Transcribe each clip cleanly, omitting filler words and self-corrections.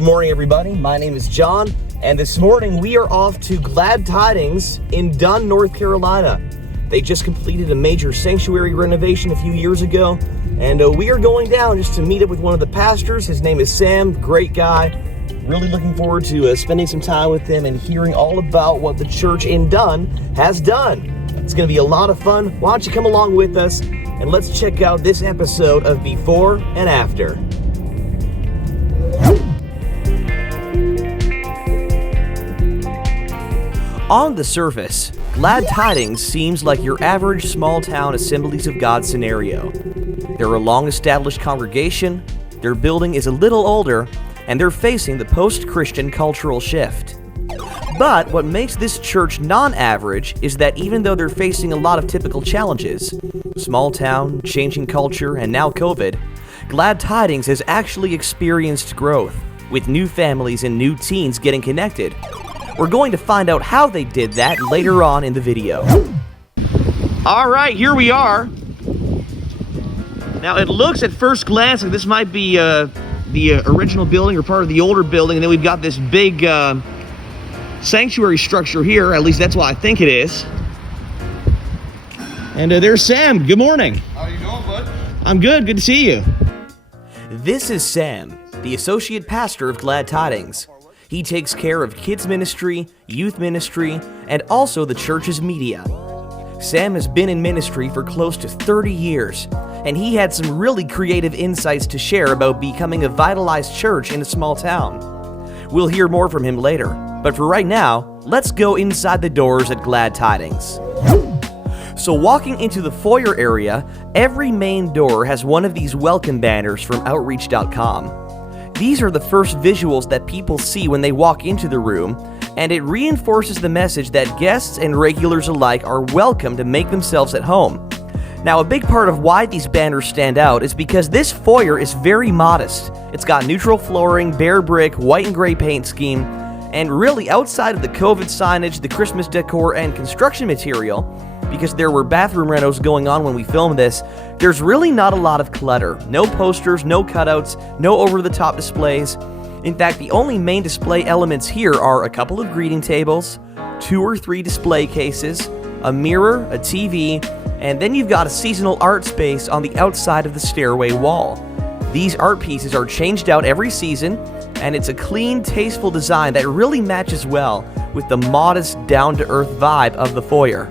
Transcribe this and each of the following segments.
Good morning, everybody. My name is John, and this morning we are off to Glad Tidings in Dunn, North Carolina. They just completed a major sanctuary renovation a few years ago, and we are going down just to meet up with one of the pastors. His name is Sam, great guy. Really looking forward to spending some time with him and hearing all about what the church in Dunn has done. It's going to be a lot of fun. Why don't you come along with us, and let's check out this episode of Before and After. On the surface, Glad Tidings seems like your average small-town Assemblies of God scenario. They're a long-established congregation, their building is a little older, and they're facing the post-Christian cultural shift. But what makes this church non-average is that even though they're facing a lot of typical challenges, small town, changing culture, and now COVID, Glad Tidings has actually experienced growth, with new families and new teens getting connected. We're going to find out how they did that later on in the video. All right, here we are. Now, it looks at first glance like this might be the original building or part of the older building, and then we've got this big sanctuary structure here. At least that's what I think it is. And there's Sam. Good morning. How you doing, bud? I'm good. Good to see you. This is Sam, the associate pastor of Glad Tidings. He takes care of kids ministry, youth ministry, and also the church's media. Sam has been in ministry for close to 30 years, and he had some really creative insights to share about becoming a vitalized church in a small town. We'll hear more from him later, but for right now, let's go inside the doors at Glad Tidings. So walking into the foyer area, every main door has one of these welcome banners from Outreach.com. These are the first visuals that people see when they walk into the room, and it reinforces the message that guests and regulars alike are welcome to make themselves at home. Now, a big part of why these banners stand out is because this foyer is very modest. It's got neutral flooring, bare brick, white and gray paint scheme, and really outside of the COVID signage, the Christmas decor, and construction material, because there were bathroom renos going on when we filmed this, there's really not a lot of clutter. No posters, no cutouts, no over-the-top displays. In fact, the only main display elements here are a couple of greeting tables, 2 or 3 display cases, a mirror, a TV, and then you've got a seasonal art space on the outside of the stairway wall. These art pieces are changed out every season, and it's a clean, tasteful design that really matches well with the modest, down-to-earth vibe of the foyer.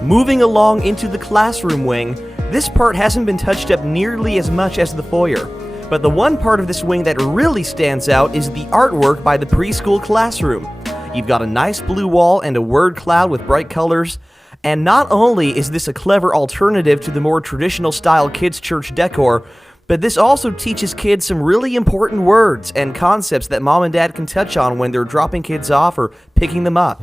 Moving along into the classroom wing, this part hasn't been touched up nearly as much as the foyer, but the one part of this wing that really stands out is the artwork by the preschool classroom. You've got a nice blue wall and a word cloud with bright colors, and not only is this a clever alternative to the more traditional style kids' church decor, but this also teaches kids some really important words and concepts that mom and dad can touch on when they're dropping kids off or picking them up.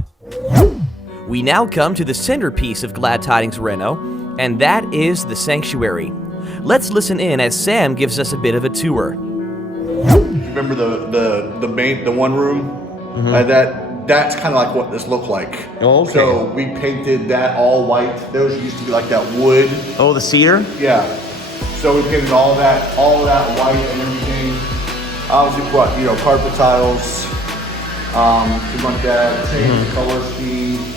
We now come to the centerpiece of Glad Tidings Reno, and that is the sanctuary. Let's listen in as Sam gives us a bit of a tour. Remember the one room? Mm-hmm. That's kind of like what this looked like. Oh, okay. So we painted that all white. Those used to be like that wood. Oh, the cedar? Yeah. So we painted all that white and everything. Obviously brought, carpet tiles, things like that. Changed the color scheme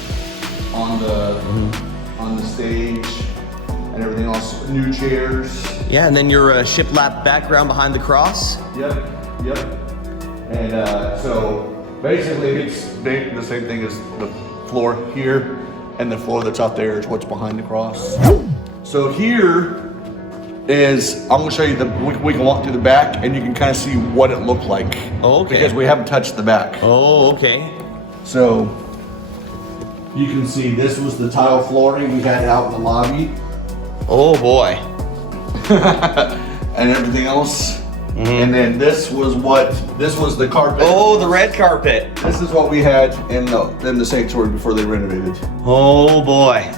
on the stage and everything else. New chairs. Yeah, and then your shiplap background behind the cross. Yep. And so basically it's the same thing as the floor here, and the floor that's out there is what's behind the cross. So here is, I'm gonna show you we can walk through the back and you can kind of see what it looked like. Oh, okay. Because we haven't touched the back. Oh, okay. So you can see this was the tile flooring we had out in the lobby. Oh boy. And everything else. Mm-hmm. And then this was the carpet. Oh, the red carpet. This is what we had in the sanctuary before they renovated. Oh boy.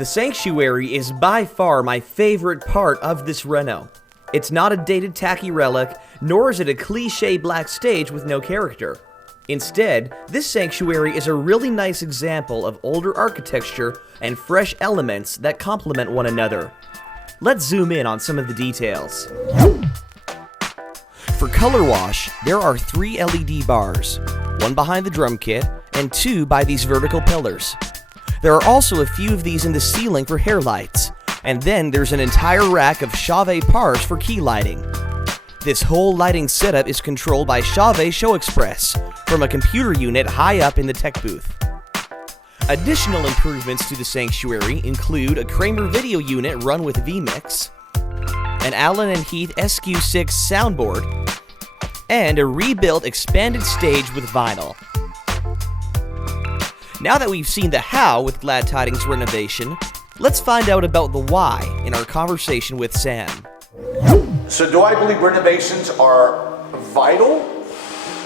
The sanctuary is by far my favorite part of this reno. It's not a dated tacky relic, nor is it a cliche black stage with no character. Instead, this sanctuary is a really nice example of older architecture and fresh elements that complement one another. Let's zoom in on some of the details. For color wash, there are 3 LED bars, one behind the drum kit and 2 by these vertical pillars. There are also a few of these in the ceiling for hair lights, and then there's an entire rack of Chauvet pars for key lighting. This whole lighting setup is controlled by Chauvet Show Express from a computer unit high up in the tech booth. Additional improvements to the sanctuary include a Kramer video unit run with vMix, an Allen & Heath SQ6 soundboard, and a rebuilt expanded stage with vinyl. Now that we've seen the how with Glad Tidings renovation, let's find out about the why in our conversation with Sam. So do I believe renovations are vital?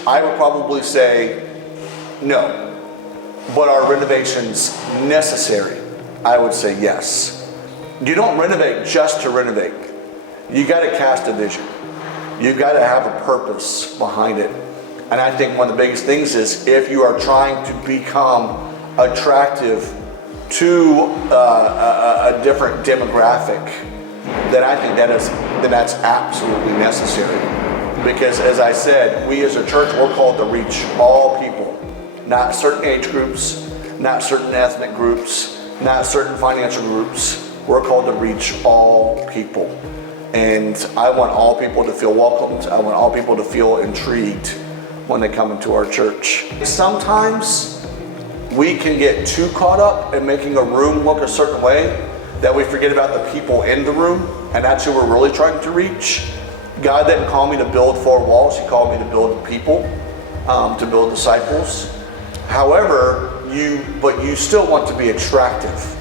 I would probably say no. But are renovations necessary? I would say yes. You don't renovate just to renovate. You got to cast a vision. You've got to have a purpose behind it. And I think one of the biggest things is if you are trying to become attractive to a different demographic, then I think that's absolutely necessary. Because as I said, we as a church, we're called to reach all people, not certain age groups, not certain ethnic groups, not certain financial groups. We're called to reach all people. And I want all people to feel welcomed. I want all people to feel intrigued when they come into our church. Sometimes we can get too caught up in making a room look a certain way that we forget about the people in the room, and that's who we're really trying to reach. God didn't call me to build 4 walls, He called me to build people, to build disciples. However, you still want to be attractive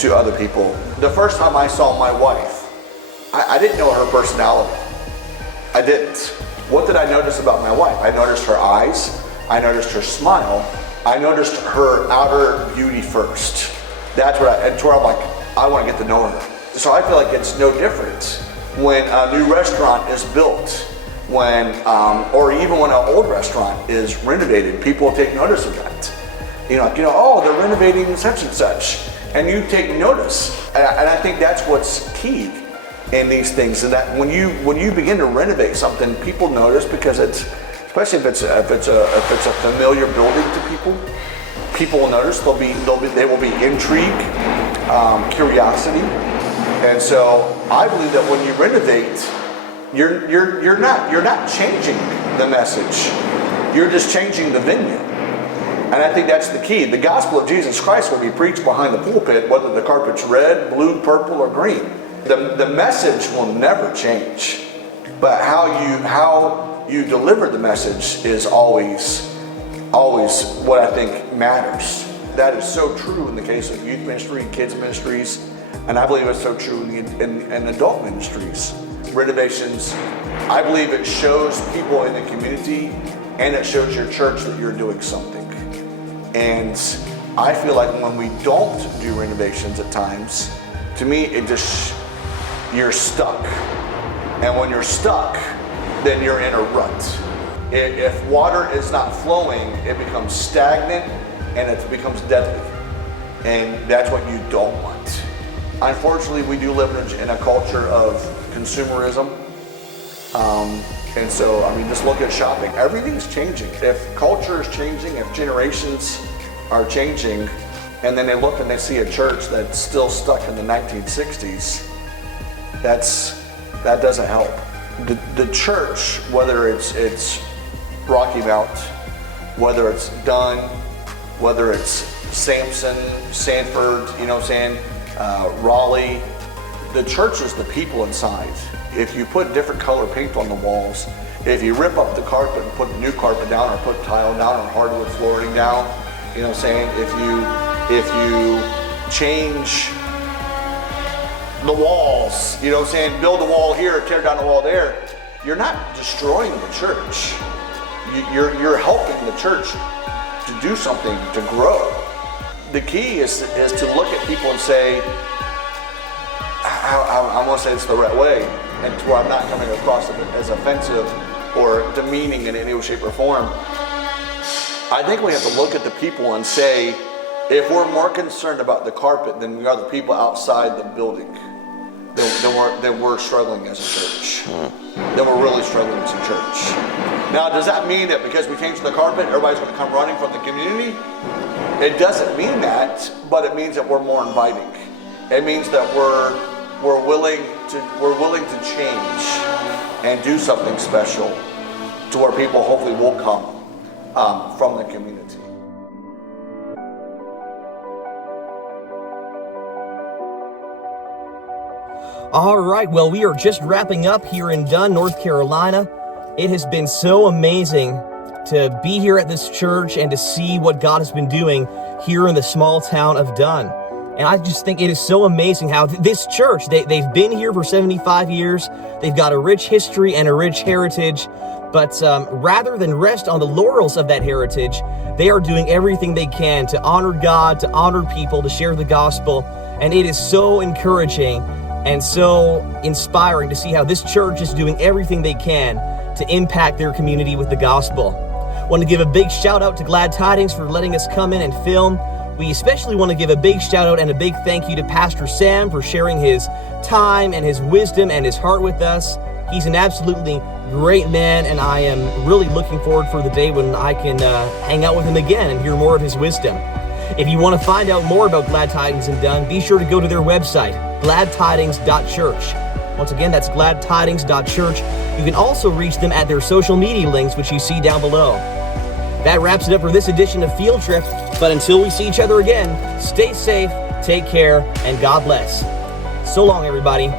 to other people. The first time I saw my wife, I didn't know her personality. I didn't. What did I notice about my wife? I noticed her eyes, I noticed her smile, I noticed her outer beauty first. That's where I'm like, I want to get to know her. So I feel like it's no different when a new restaurant is built, or even when an old restaurant is renovated. People take notice of that. Oh, they're renovating such and such, and you take notice. And I think that's what's key in these things, and that when you begin to renovate something, people notice, because especially if it's a familiar building to people. People will notice. They will be intrigue, curiosity, and so I believe that when you renovate, you're not changing the message. You're just changing the venue, and I think that's the key. The gospel of Jesus Christ will be preached behind the pulpit, whether the carpet's red, blue, purple, or green. The message will never change, but how you deliver the message is always what I think matters. That is so true in the case of youth ministry and kids ministries, and I believe it's so true in adult ministries. Renovations, I believe it shows people in the community, and it shows your church that you're doing something. And I feel like when we don't do renovations at times, to me, you're stuck. And when you're stuck, then you're in a rut. If water is not flowing, it becomes stagnant and it becomes deadly. And that's what you don't want. Unfortunately, we do live in a culture of consumerism. And so, just look at shopping. Everything's changing. If culture is changing, if generations are changing, and then they look and they see a church that's still stuck in the 1960s, that doesn't help. The church, whether it's Rocky Mount, whether it's Dunn, whether it's Sampson, Sanford, Raleigh, the church is the people inside. If you put different color paint on the walls, if you rip up the carpet and put new carpet down, or put tile down, or hardwood flooring down, if you change the walls, build a wall here, tear down a wall there, you're not destroying the church. You're helping the church to do something, to grow. the key is to look at people and say, I want to say it's the right way, and to where I'm not coming across as offensive or demeaning in any way, shape, or form. I think we have to look at the people and say, if we're more concerned about the carpet than we are the people outside the building, then we're struggling as a church. Then we're really struggling as a church. Now, does that mean that because we changed the carpet, everybody's going to come running from the community? It doesn't mean that, but it means that we're more inviting. It means that we're willing to change and do something special to where people hopefully will come from the community. All right, well, we are just wrapping up here in Dunn, North Carolina. It has been so amazing to be here at this church and to see what God has been doing here in the small town of Dunn. And I just think it is so amazing how this church, they've been here for 75 years. They've got a rich history and a rich heritage. But rather than rest on the laurels of that heritage, they are doing everything they can to honor God, to honor people, to share the gospel. And it is so encouraging and so inspiring to see how this church is doing everything they can to impact their community with the gospel. I want to give a big shout out to Glad Tidings for letting us come in and film. We especially want to give a big shout out and a big thank you to Pastor Sam for sharing his time and his wisdom and his heart with us. He's an absolutely great man, and I am really looking forward for the day when I can hang out with him again and hear more of his wisdom. If you want to find out more about Glad Tidings in Dunn, be sure to go to their website, gladtidings.church. Once again, that's gladtidings.church. You can also reach them at their social media links, which you see down below. That wraps it up for this edition of Field Trip, but until we see each other again, stay safe, take care, and God bless. So long, everybody.